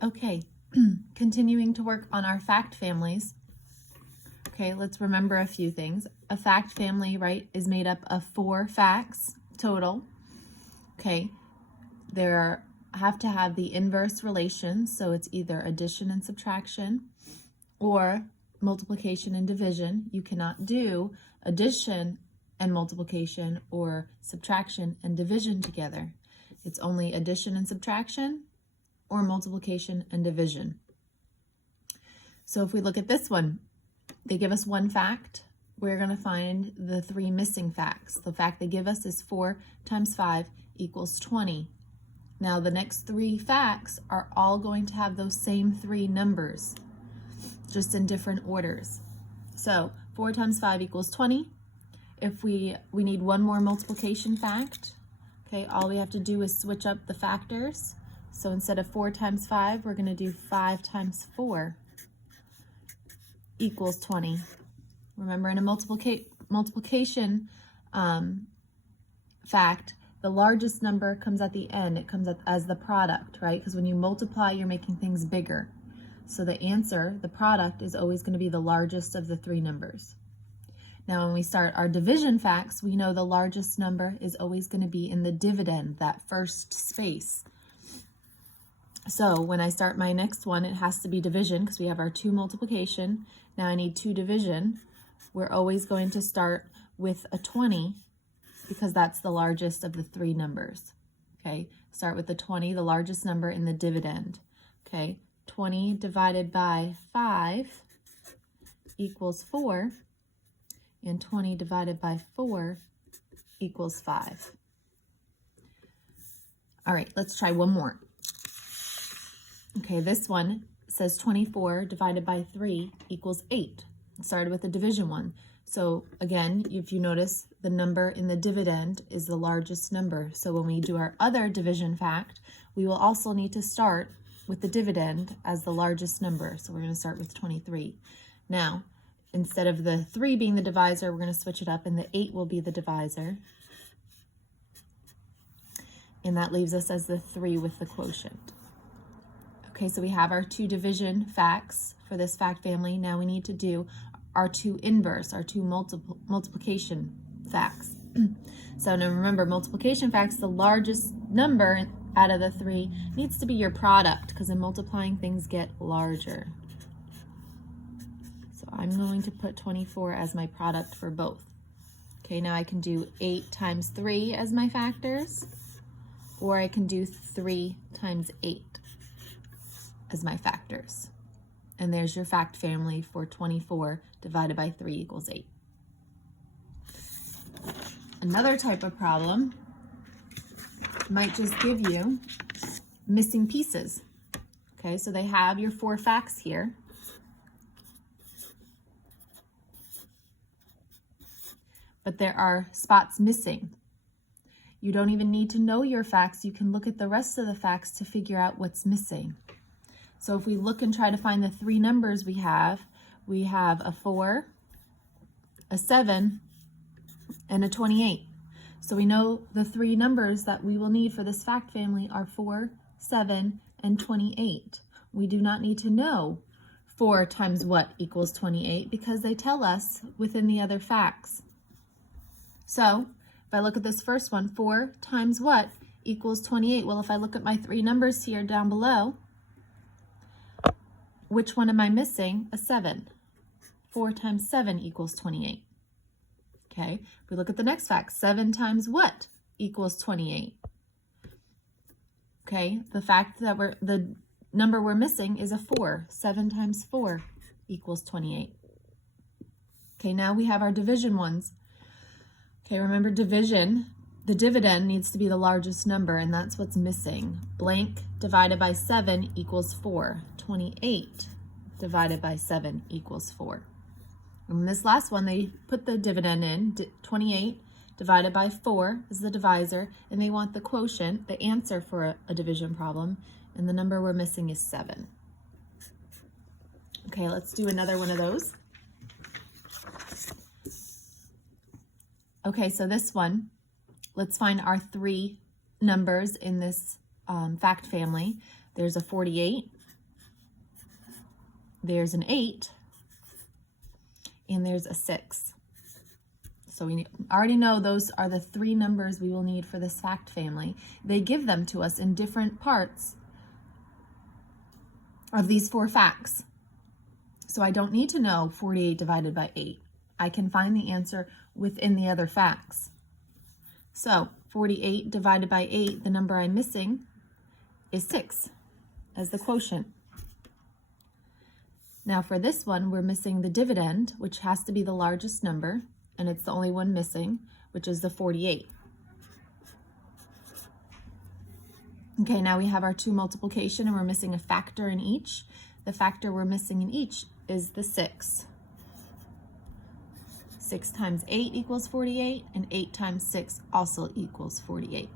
Okay, continuing to work on our fact families. Okay, let's remember a few things. A fact family, right, is made up of 4 facts total. Okay, there have to have the inverse relations, so it's either addition and subtraction or multiplication and division. You cannot do addition and multiplication or subtraction and division together. It's only addition and subtraction or multiplication and division. So if we look at this one, they give us 1 fact. We're going to find the 3 missing facts. The fact they give us is 4 times 5 equals 20. Now the next 3 facts are all going to have those same 3 numbers, just in different orders. So 4 times 5 equals 20. If we need 1 more multiplication fact, okay, all we have to do is switch up the factors. So instead of 4 times 5, we're going to do 5 times 4 equals 20. Remember, in a multiplication fact, the largest number comes at the end. It comes as the product, right? Because when you multiply, you're making things bigger. So the answer, the product, is always going to be the largest of the 3 numbers. Now, when we start our division facts, we know the largest number is always going to be in the dividend, that first space. So when I start my next one, it has to be division because we have our 2 multiplication. Now I need 2 division. We're always going to start with a 20 because that's the largest of the 3 numbers. Okay, start with the 20, the largest number in the dividend. Okay, 20 divided by 5 equals 4, and 20 divided by 4 equals 5. All right, let's try one more. Okay, this one says 24 divided by 3 equals 8. It started with the division one. So again, if you notice, the number in the dividend is the largest number. So when we do our other division fact, we will also need to start with the dividend as the largest number. So we're going to start with 23. Now, instead of the 3 being the divisor, we're going to switch it up, and the 8 will be the divisor. And that leaves us as the 3 with the quotient. Okay, so we have our 2 division facts for this fact family. Now we need to do our 2 inverse, our 2 multiplication facts. So now remember, multiplication facts, the largest number out of the 3 needs to be your product, because in multiplying things get larger. So I'm going to put 24 as my product for both. Okay, now I can do 8 times 3 as my factors, or I can do 3 times 8 as my factors. And there's your fact family for 24 divided by 3 equals 8. Another type of problem might just give you missing pieces. Okay, so they have your 4 facts here. But there are spots missing. You don't even need to know your facts. You can look at the rest of the facts to figure out what's missing. So if we look and try to find the 3 numbers we have a 4, a 7, and a 28. So we know the 3 numbers that we will need for this fact family are 4, 7, and 28. We do not need to know 4 times what equals 28 because they tell us within the other facts. So if I look at this first one, 4 times what equals 28? Well, if I look at my 3 numbers here down below, which one am I missing? A 7. 4 times 7 equals 28. Okay, if we look at the next fact, 7 times what equals 28? Okay, the fact that the number we're missing is a 4. 7 times 4 equals 28. Okay, now we have our division ones. Okay, remember division, the dividend needs to be the largest number, and that's what's missing. Blank divided by 7 equals 4. 28 divided by 7 equals 4. And this last one, they put the dividend in, 28 divided by 4 is the divisor, and they want the quotient, the answer for a division problem, and the number we're missing is 7. Okay, let's do another one of those. Okay, so this one, let's find our 3 numbers in this fact family. There's a 48, there's an 8, and there's a 6. So we already know those are the 3 numbers we will need for this fact family. They give them to us in different parts of these 4 facts. So I don't need to know 48 divided by 8. I can find the answer within the other facts. So 48 divided by 8, the number I'm missing is 6 as the quotient. Now for this one, we're missing the dividend, which has to be the largest number, and it's the only one missing, which is the 48. Okay, now we have our 2 multiplication, and we're missing a factor in each. The factor we're missing in each is the 6. 6 times 8 equals 48, and 8 times 6 also equals 48.